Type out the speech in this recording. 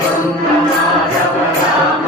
Govinda Rama